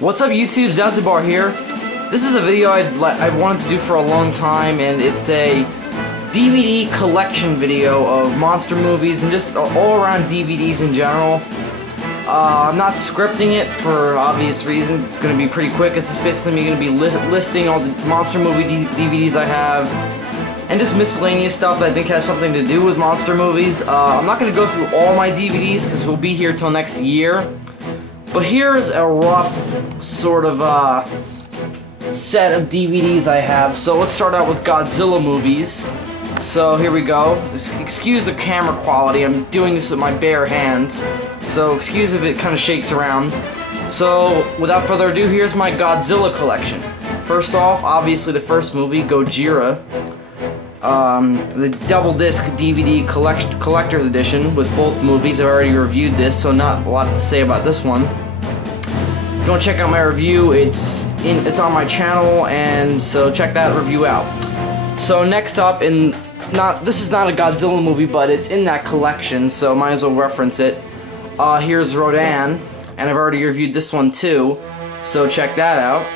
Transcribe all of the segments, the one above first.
What's up YouTube, Zazubaar here. This is a video I wanted to do for a long time, and it's a DVD collection video of monster movies and just all around DVDs in general. I'm not scripting it for obvious reasons. It's going to be pretty quick. It's just basically me going to be listing all the monster movie DVDs I have and just miscellaneous stuff that I think has something to do with monster movies. I'm not going to go through all my DVDs because we'll be here till next year. But here's a rough sort of set of DVDs I have. So let's start out with Godzilla movies. So here we go. Excuse the camera quality. I'm doing this with my bare hands. So excuse if it kind of shakes around. So without further ado, here's my Godzilla collection. First off, obviously the first movie, Gojira. The double disc DVD collector's edition with both movies. I've already reviewed this, so not a lot to say about this one. If you want to check out my review, it's on my channel, and so check that review out. So next up, this is not a Godzilla movie, but it's in that collection, so might as well reference it. Here's Rodan, and I've already reviewed this one too, so check that out.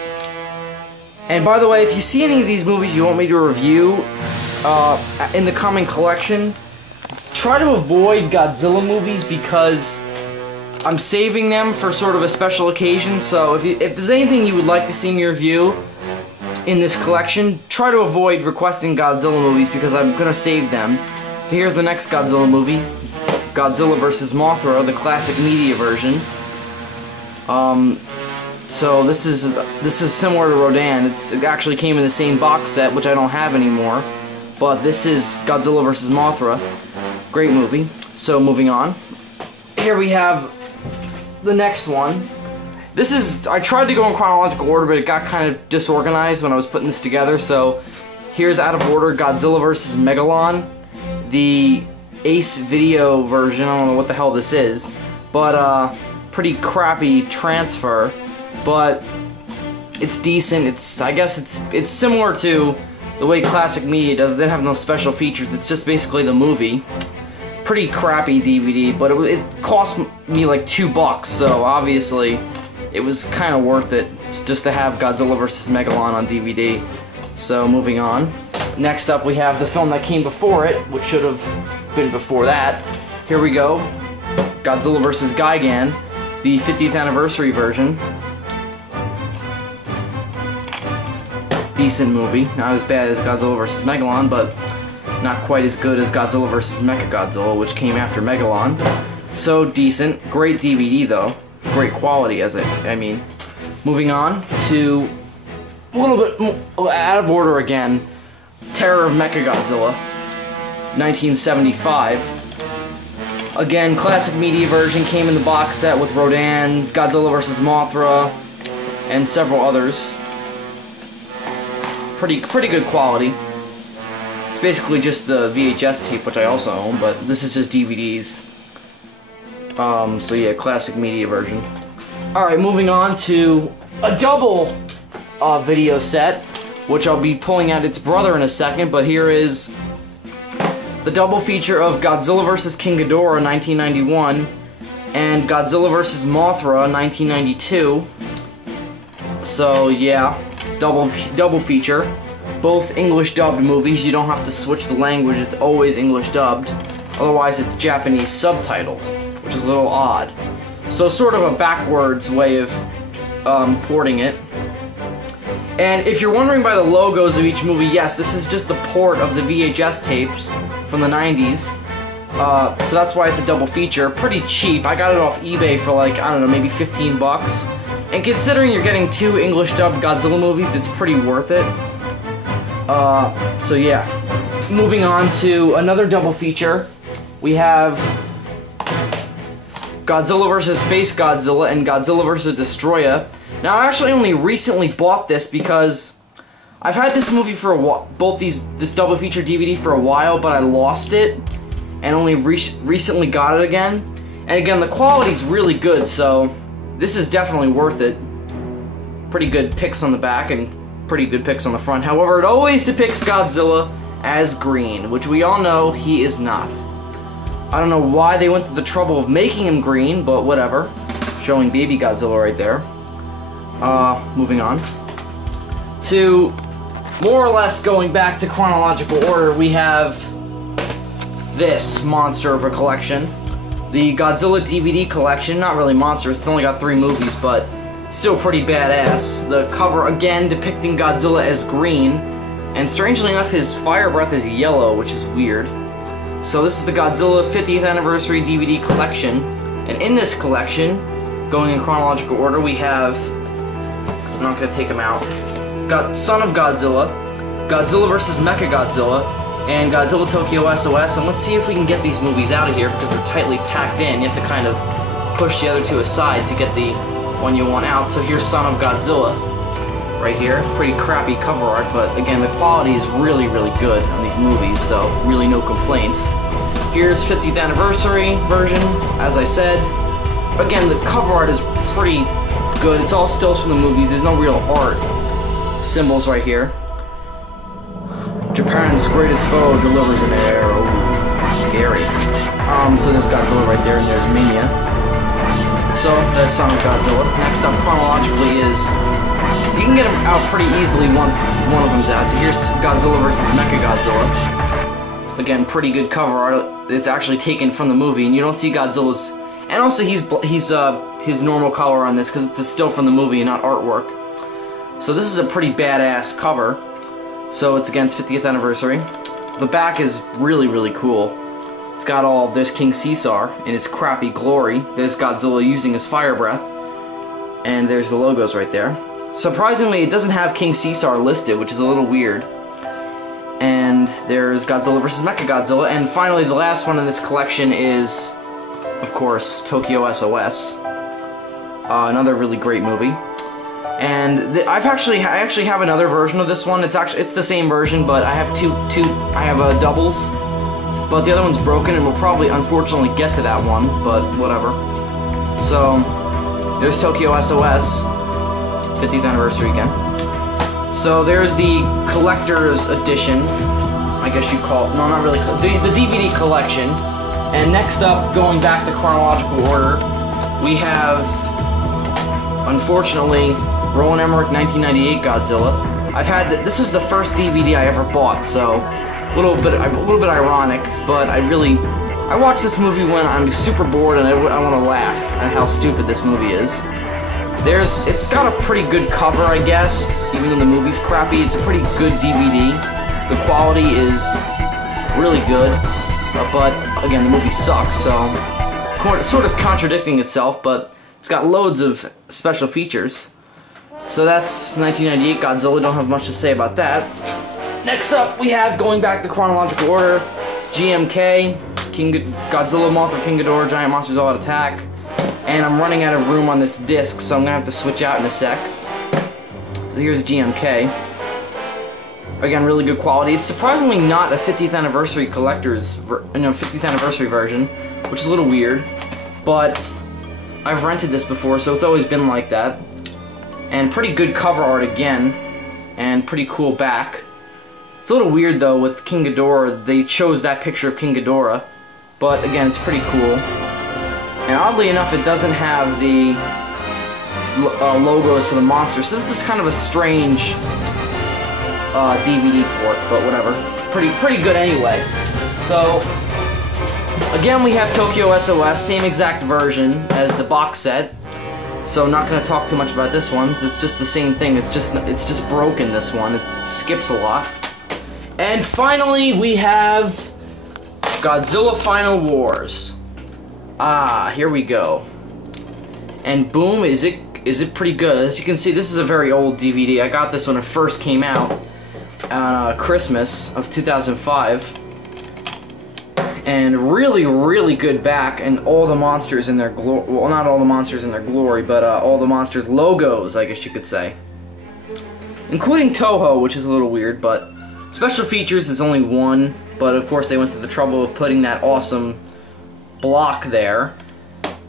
And by the way, if you see any of these movies you want me to review in the coming collection, try to avoid Godzilla movies because I'm saving them for sort of a special occasion. So if there's anything you would like to see me review in this collection, try to avoid requesting Godzilla movies because I'm gonna save them. So here's the next Godzilla movie, Godzilla vs. Mothra, the classic media version. So this is similar to Rodan. It actually came in the same box set, which I don't have anymore. But this is Godzilla vs. Mothra. Great movie. So moving on. Here we have the next one. I tried to go in chronological order, but it got kind of disorganized when I was putting this together. So here's out of order Godzilla vs. Megalon, the Ace Video version. I don't know what the hell this is, but pretty crappy transfer. But it's decent. I guess it's similar to the way classic media does. They have no special features. It's just basically the movie. Pretty crappy DVD, but it cost me like $2, so obviously it was kind of worth it just to have Godzilla vs. Megalon on DVD. So moving on. Next up we have the film that came before it, which should have been before that. Here we go. Godzilla vs. Gigan, the 50th anniversary version. Decent movie, not as bad as Godzilla vs. Megalon, but not quite as good as Godzilla vs. Mechagodzilla, which came after Megalon. So decent, great DVD though, great quality I mean. Moving on to a little bit out of order again, Terror of Mechagodzilla, 1975. Again, classic media version, came in the box set with Rodan, Godzilla vs. Mothra, and several others. Pretty good quality. It's basically just the VHS tape, which I also own, but this is just DVDs. So yeah, classic media version. Alright, moving on to a double video set, which I'll be pulling out its brother in a second, but here is the double feature of Godzilla vs. King Ghidorah 1991 and Godzilla vs. Mothra 1992. So yeah, double feature. Both English dubbed movies. You don't have to switch the language, it's always English dubbed. Otherwise it's Japanese subtitled, which is a little odd. So sort of a backwards way of porting it. And if you're wondering by the logos of each movie, yes, this is just the port of the VHS tapes from the 90s. So that's why it's a double feature. Pretty cheap. I got it off eBay for like, I don't know, maybe $15. And considering you're getting 2 English dubbed Godzilla movies, it's pretty worth it. So yeah. Moving on to another double feature. We have Godzilla vs. Space Godzilla and Godzilla vs. Destroya. Now I actually only recently bought this because I've had this movie for a while, this double feature DVD for a while, but I lost it and only recently got it again. And again, the quality's really good, so this is definitely worth it. Pretty good pics on the back and pretty good pics on the front. However, it always depicts Godzilla as green, which we all know he is not. I don't know why they went to the trouble of making him green, but whatever. Showing baby Godzilla right there. Moving on. To more or less going back to chronological order, we have this monster of a collection. The Godzilla DVD collection, not really monster, it's only got 3 movies, but still pretty badass. The cover, again, depicting Godzilla as green, and strangely enough, his fire breath is yellow, which is weird. So this is the Godzilla 50th Anniversary DVD collection, and in this collection, going in chronological order, we have, I'm not going to take them out, got Son of Godzilla, Godzilla vs. Mechagodzilla, and Godzilla Tokyo SOS, and let's see if we can get these movies out of here because they're tightly packed in. You have to kind of push the other 2 aside to get the one you want out. So here's Son of Godzilla right here. Pretty crappy cover art, but again, the quality is really, really good on these movies, so really no complaints. Here's 50th Anniversary version, as I said. Again, the cover art is pretty good. It's all stills from the movies. There's no real art. Symbols right here. Japan's greatest foe delivers an arrow. Scary. So there's Godzilla right there, and there's Mania. So, the Son of Godzilla. Next up, chronologically, is... So you can get them out pretty easily once one of them's out. So here's Godzilla vs. Mechagodzilla. Again, pretty good cover art. It's actually taken from the movie, and you don't see Godzilla's... And also, he's his normal color on this, because it's a still from the movie and not artwork. So this is a pretty badass cover. So it's against 50th Anniversary. The back is really, really cool. It's got all, there's King Caesar in his crappy glory. There's Godzilla using his fire breath. And there's the logos right there. Surprisingly, it doesn't have King Caesar listed, which is a little weird. And there's Godzilla vs. Mechagodzilla. And finally, the last one in this collection is, of course, Tokyo SOS. Another really great movie. And I actually have another version of this one. It's the same version, but I have I have doubles, but the other one's broken, and we'll probably unfortunately get to that one, but whatever. So there's Tokyo SOS, 50th Anniversary again. So there's the collector's edition, I guess you call it. No, not really. The DVD collection. And next up, going back to chronological order, we have, unfortunately, Roland Emmerich 1998 Godzilla. This is the first DVD I ever bought, so a little bit ironic, but I watch this movie when I'm super bored and I want to laugh at how stupid this movie is. It's got a pretty good cover, I guess, even though the movie's crappy. It's a pretty good DVD. The quality is really good, but again, the movie sucks, so sort of contradicting itself, but it's got loads of special features. So that's 1998 Godzilla, don't have much to say about that. Next up, we have, going back to chronological order, GMK, Godzilla, Mothra, King Ghidorah, Giant Monsters All Out Attack. And I'm running out of room on this disc, so I'm gonna have to switch out in a sec. So here's GMK. Again, really good quality. It's surprisingly not a 50th Anniversary 50th Anniversary version, which is a little weird, but I've rented this before, so it's always been like that. And pretty good cover art again, and pretty cool back. It's a little weird though with King Ghidorah. They chose that picture of King Ghidorah, but again, it's pretty cool. And oddly enough, it doesn't have the logos for the monsters, so this is kind of a strange DVD port, but whatever. Pretty good anyway. So again, we have Tokyo SOS, same exact version as the box set. So I'm not going to talk too much about this one. It's just the same thing. It's just broken, this one. It skips a lot. And finally, we have Godzilla Final Wars. Ah, here we go. And boom, is it pretty good. As you can see, this is a very old DVD. I got this when it first came out on Christmas of 2005. And really, really good back, and all the monsters in their glory. Well, not all the monsters in their glory, but all the monsters' logos, I guess you could say. Including Toho, which is a little weird, but special features is only one, but of course they went through the trouble of putting that awesome block there.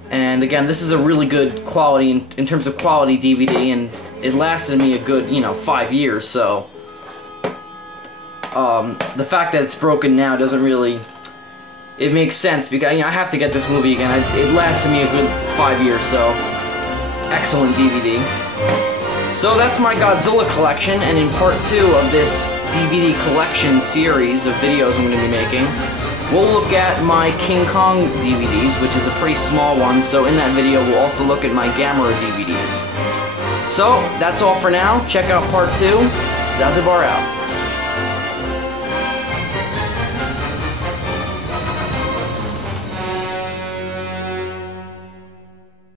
And again, this is a really good quality, in terms of quality DVD, and it lasted me a good, 5 years, so the fact that it's broken now doesn't really... It makes sense, because I have to get this movie again. It lasted me a good 5 years, so excellent DVD. So that's my Godzilla collection, and in part 2 of this DVD collection series of videos I'm going to be making, we'll look at my King Kong DVDs, which is a pretty small one, so in that video we'll also look at my Gamera DVDs. So, that's all for now. Check out part 2. Zazubaar out.